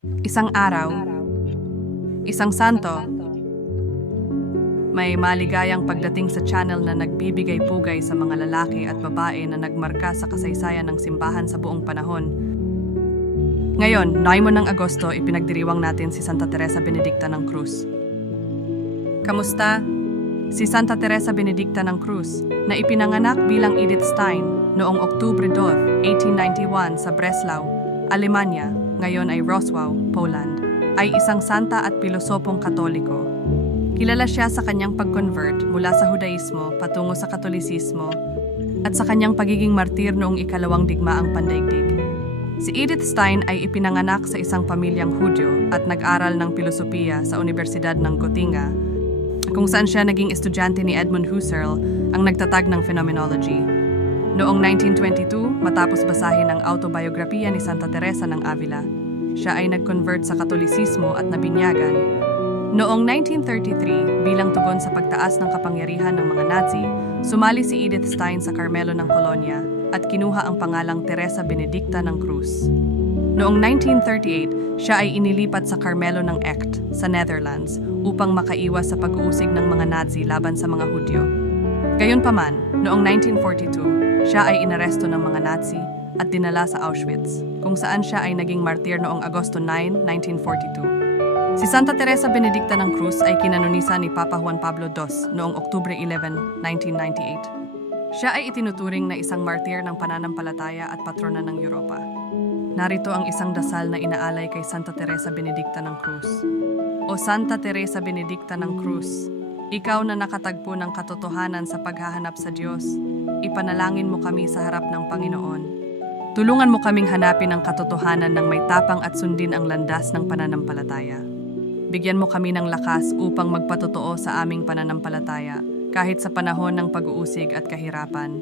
Isang araw, isang santo, may maligayang pagdating sa channel na nagbibigay pugay sa mga lalaki at babae na nagmarka sa kasaysayan ng simbahan sa buong panahon. Ngayon, 9 ng Agosto, ipinagdiriwang natin si Santa Teresa Benedicta ng Cruz. Kamusta? Si Santa Teresa Benedicta ng Cruz, na ipinanganak bilang Edith Stein noong Oktubre 2, 1891 sa Breslau, Alemanya, ngayon ay Roswau, Poland, ay isang santa at pilosopong katoliko. Kilala siya sa kanyang pag-convert mula sa Hudaismo patungo sa Katolisismo at sa kanyang pagiging martir noong ikalawang digmaang pandaigdig. Si Edith Stein ay ipinanganak sa isang pamilyang Hudyo at nag-aral ng pilosopiya sa Universidad ng Gotinga kung saan siya naging estudyante ni Edmund Husserl ang nagtatag ng phenomenology. Noong 1922, matapos basahin ang autobiografiya ni Santa Teresa ng Avila, siya ay nag-convert sa Katolisismo at nabinyagan. Noong 1933, bilang tugon sa pagtaas ng kapangyarihan ng mga Nazi, sumali si Edith Stein sa Carmelo ng Colonia at kinuha ang pangalang Teresa Benedicta ng Cruz. Noong 1938, siya ay inilipat sa Carmelo ng Echt sa Netherlands upang makaiwas sa pag-uusig ng mga Nazi laban sa mga Hudyo. Gayunpaman, noong 1942, siya ay inaresto ng mga Nazi at dinala sa Auschwitz, kung saan siya ay naging martir noong Agosto 9, 1942. Si Santa Teresa Benedicta ng Cruz ay kinanonisa ni Papa Juan Pablo II noong Oktubre 11, 1998. Siya ay itinuturing na isang martir ng pananampalataya at patrona ng Europa. Narito ang isang dasal na inaalay kay Santa Teresa Benedicta ng Cruz. O Santa Teresa Benedicta ng Cruz, ikaw na nakatagpo ng katotohanan sa paghahanap sa Diyos, ipanalangin mo kami sa harap ng Panginoon. Tulungan mo kaming hanapin ang katotohanan ng may tapang at sundin ang landas ng pananampalataya. Bigyan mo kami ng lakas upang magpatotoo sa aming pananampalataya kahit sa panahon ng pag-uusig at kahirapan.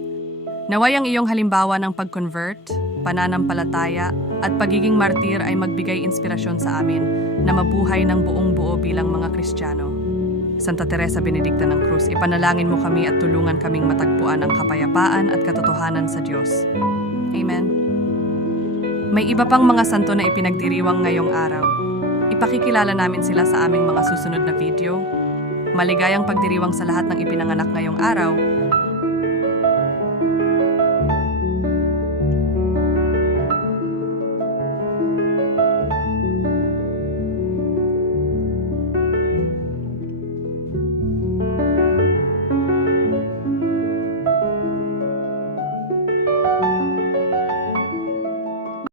Naway ang iyong halimbawa ng pag-convert, pananampalataya at pagiging martir ay magbigay inspirasyon sa amin na mabuhay ng buong buo bilang mga Kristiyano. Santa Teresa Benedicta ng Cruz, ipanalangin mo kami at tulungan kaming matagpuan ang kapayapaan at katotohanan sa Diyos. Amen. May iba pang mga santo na ipinagdiriwang ngayong araw. Ipakikilala namin sila sa aming mga susunod na video. Maligayang pagdiriwang sa lahat ng ipinanganak ngayong araw